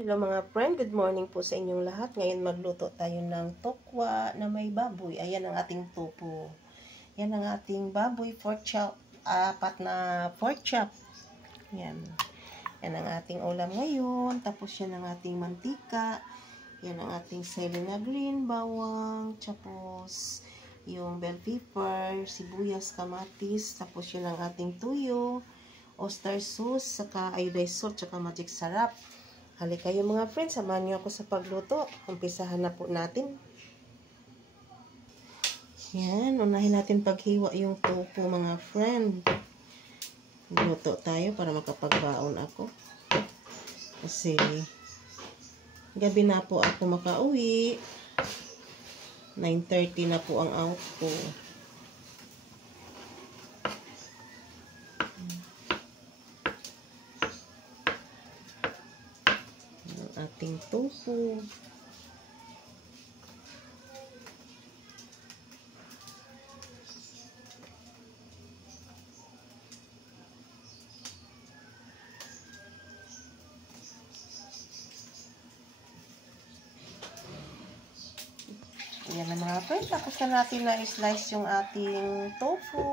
Hello mga friend, good morning po sa inyong lahat. Ngayon magluto tayo ng tokwa na may baboy. Ayan ang ating tofu. Yan ang ating baboy pork chop, apat na pork chop. Yan. Yan ang ating ulam ngayon. Tapos yan ang ating mantika. Yan ang ating celery na green, bawang, tapos yung bell pepper, sibuyas, kamatis, tapos yun ang ating tuyo, oyster sauce, saka iodized salt, saka magic sarap. Halika kayo mga friends, samahan niyo ako sa pagluto. Umpisahan na po natin. Yan, unahin natin paghiwa yung tofu mga friend. Luto tayo para makapagbaon ako. Kasi gabi na po ako makauwi. 9:30 na po ang out ko. Ating tofu. Ayan na mga friends, tapos na natin na i-slice yung ating tofu.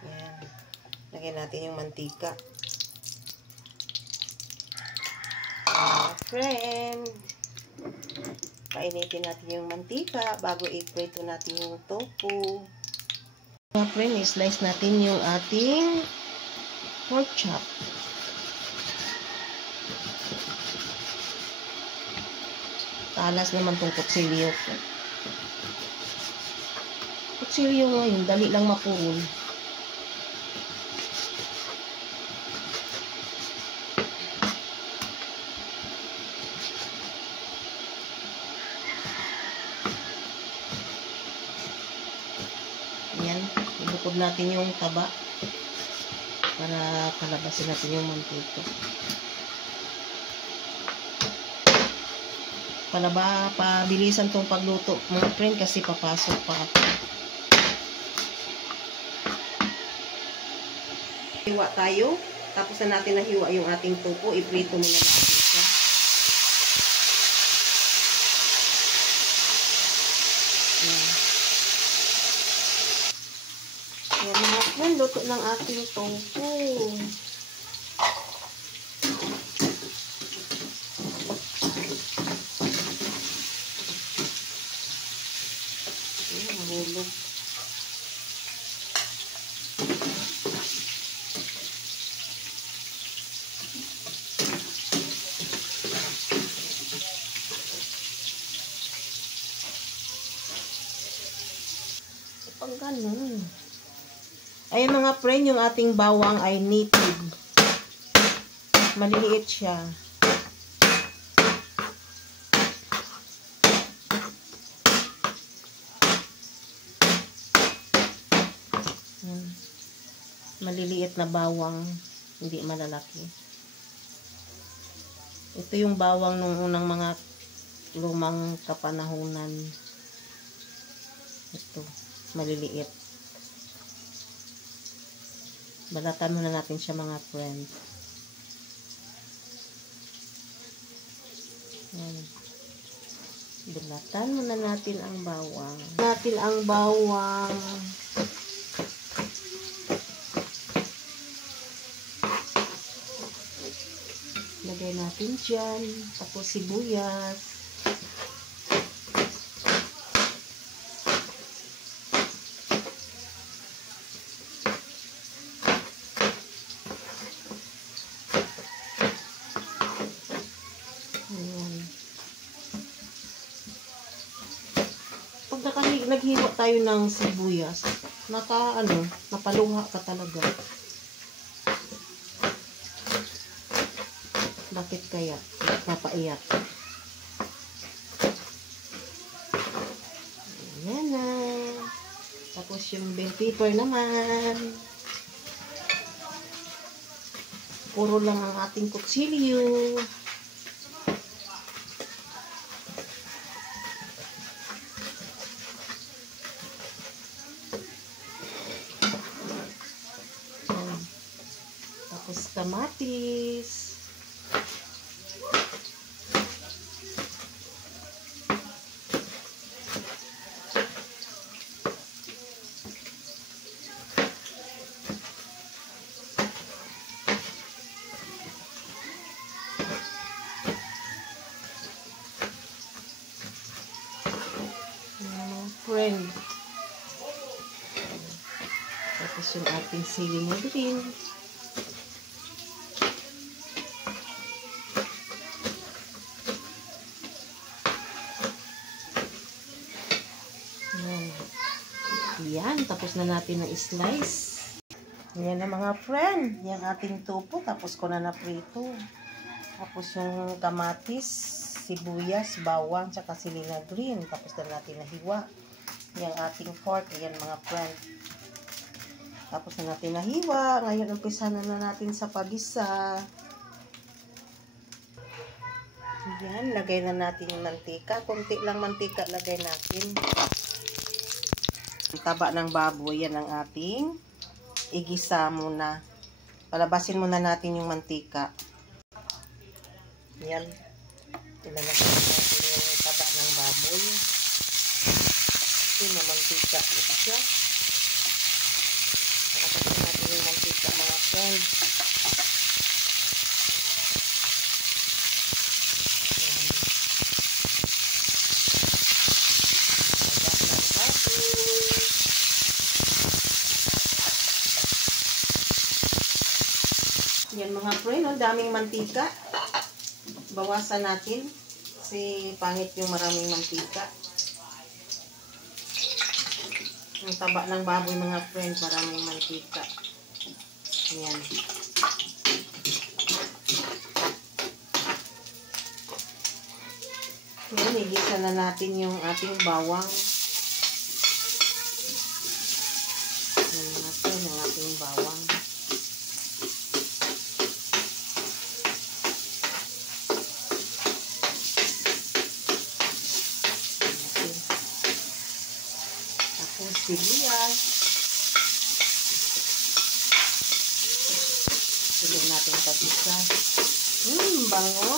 Ayan. Lagyan natin yung mantika. Friend, painitin natin yung mantika bago i-prito natin yung tofu. Mga friend, i-slice natin yung ating pork chop. Talas naman tong kutsilyo ko. Kutsilyo ngayon, dali lang mapurol. Ayan, ibukod natin yung taba para palabasin natin yung mantika. Pabilisan tong pagluto mga friend kasi papasok pa ako. Hiwa tayo, tapos na natin nahiwa yung ating tofu, iprito muna natin siya. Ayan mga friend, luto ng ating tofu. Ayan, mahulog. Pag ganun. Ayan mga friend, yung ating bawang ay native. Maliliit siya. Maliliit na bawang, hindi malalaki. Ito yung bawang nung unang mga lumang kapanahunan. Ito, maliliit. Balatan muna natin siya mga friend. Balatan muna natin ang bawang. Lagay natin dyan. Tapos sibuyas. Ayan. Pag naghiwa tayo ng sibuyas, napaluha ka talaga. Bakit kaya? Napaiyak. Ayan na. Tapos yung bell pepper naman. Puro lang ang ating kutsilyo. Tapos kamatis. friend. Tapos yung ating sili na green. Yan, tapos na natin na slice. Yan na mga friend, yung ating tofu, tapos ko na naprito. Tapos yung kamatis, sibuyas, bawang, tsaka sili na green, tapos na natin nahiwa. Yung ating pork, yan mga friend. Tapos na natin nahiwa, ngayon umpisa na natin sa pagisa. Yan, lagay na natin yung mantika. Kunti lang mantika lagay natin. Taba ng baboy, yan ang ating igisa muna. Palabasin muna natin yung mantika. Yan. Ilalagay natin yung taba ng baboy. Ito na mantika siya. Palabasin natin yung mantika mga friends. Yan mga friend, ang daming mantika. Bawasan natin kasi pangit yung maraming mantika. Ang taba ng baboy mga friend, maraming mantika. Yan. Yan, igisa na natin yung ating bawang. Yan mga friend, ang ating bawang. Sibuyas. Silog natin pag-isa. Bango.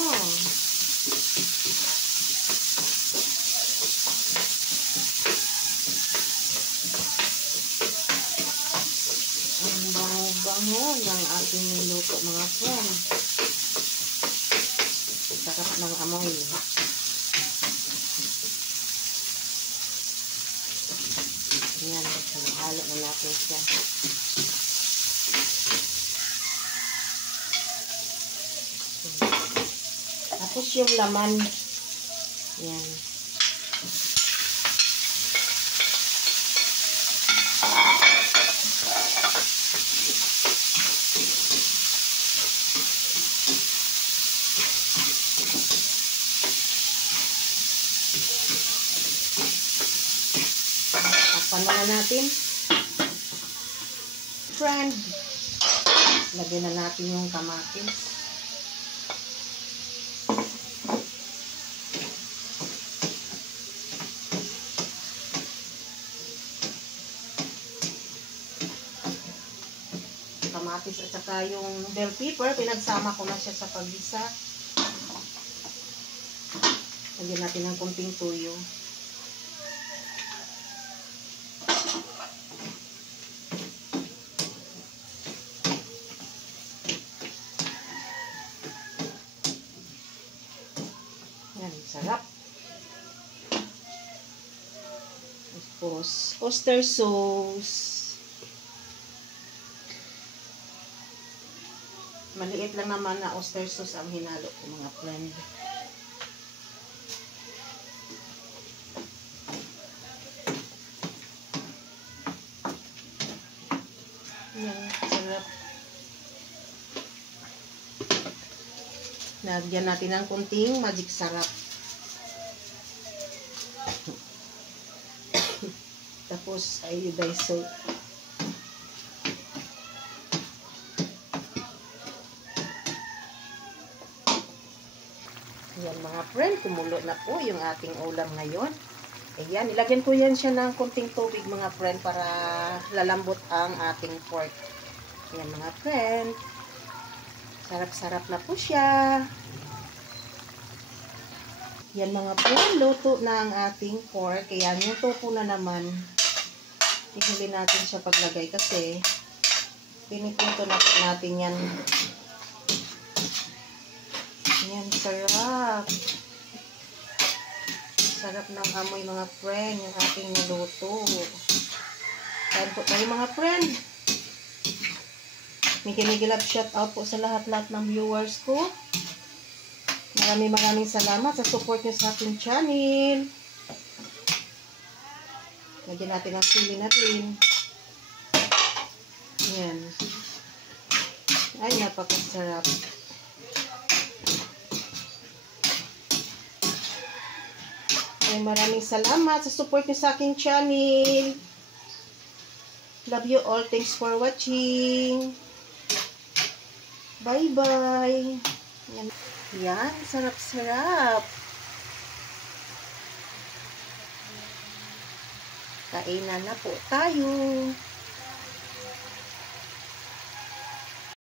Ang bango-bango ng ating niluto mga friend. Sarap ng amoy. Yan, halo na natin siya. Tapos yung laman. Yan. Takpan na natin. Friend. Lagyan na natin yung kamatis. Kamatis at saka yung bell pepper, pinagsama ko na siya sa paggisa. Lagyan natin ng kunting tuyo. Yan, sarap. Tapos, oyster sauce. Maliit lang naman na oyster sauce ang hinalo ko mga friend. Yan, sarap. Lagyan natin ng kunting magic sarap. Tapos, iodized salt. Yan mga friend, kumulo na po yung ating ulam ngayon. Ayan, ilagyan ko yan siya ng kunting tubig mga friend para lalambot ang ating pork. Ayan mga friend. Sarap-sarap na po siya. Yan mga friend, luto na ang ating pork. Ayan, yung tofu na naman. Ihuli natin siya paglagay kasi pinipinto na natin yan. Yan, sarap. sarap ng amoy mga friend, yung ating niluto. Kain po tayo mga friend. Migilab shout out po sa lahat-lahat ng viewers ko. Maraming salamat sa support niyo sa aking channel. Lagyan natin ang sili natin. Ayan. Ay, napakasarap. Ay, maraming salamat sa support niyo sa aking channel. Love you all. Thanks for watching. Bye-bye. Yan, sarap-sarap. Kainan na po tayo.